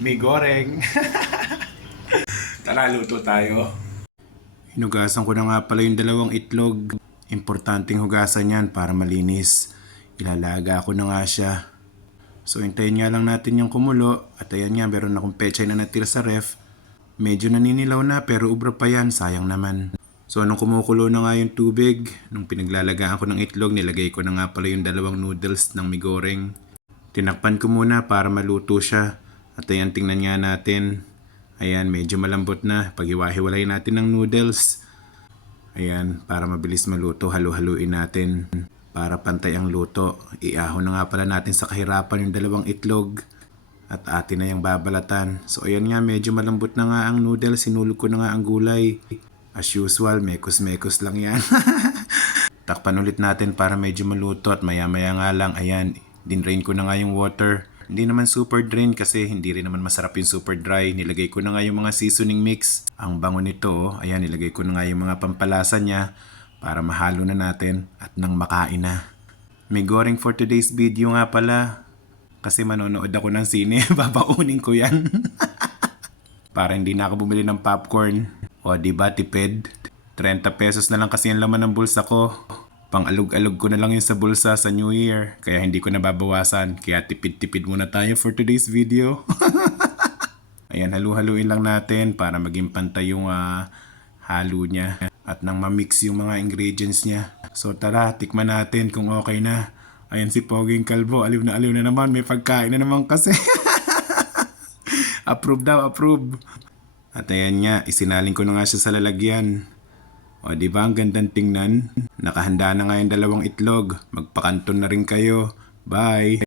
May goreng. Tara, luto tayo. Hinugasan ko na nga pala yung dalawang itlog. Importanteng hugasan yan para malinis. Ilalaga ko na nga siya. So hintayin nga lang natin yung kumulo. At ayan nga, meron akong pechay na natira sa ref. Medyo naninilaw na pero ubra pa yan, sayang naman. So nung kumukulo na nga yung tubig, nung pinaglalagaan ko ng itlog, nilagay ko na nga pala yung dalawang noodles ng may goreng. Tinakpan ko muna para maluto siya. At ayan, tingnan nga natin. Ayan, medyo malambot na. Pag-iwahiwalay natin ng noodles. Ayan, para mabilis maluto, halu-haluin natin. Para pantay ang luto. Iahon na nga pala natin sa kahirapan yung dalawang itlog. At atin na yung babalatan. So ayan nga, medyo malambot na nga ang noodles. Sinulog ko na nga ang gulay. As usual, mekos-mekos lang yan. Takpan ulit natin para medyo maluto. At maya-maya nga lang, ayan, dinrain ko na nga yung water. Hindi naman super drain kasi hindi rin naman masarap yung super dry. Nilagay ko na nga yung mga seasoning mix. Ang bango nito, ayan, nilagay ko na nga yung mga pampalasa niya para mahalo na natin at nang makain na. May goreng for today's video nga pala. Kasi manonood ako ng sine, babaunin ko yan. Para hindi na ako bumili ng popcorn. O diba, tipid? 30 pesos na lang kasi yung laman ng bulsa ko. Pang-alog-alog ko na lang yun sa bulsa sa New Year. Kaya hindi ko nababawasan. Kaya tipid-tipid muna tayo for today's video. Ayan, halu-haluin lang natin para maging pantay yung halo niya. At nang ma-mix yung mga ingredients niya. So tara, tikman natin kung okay na. Ayan si Poging Kalbo. Aliw na naman. May pagkain na naman kasi. Approve daw, approve. At ayan nga, isinaling ko na nga siya sa lalagyan. O diba ang gandang tingnan? Nakahanda na nga yung dalawang itlog. Magpakanton na rin kayo. Bye!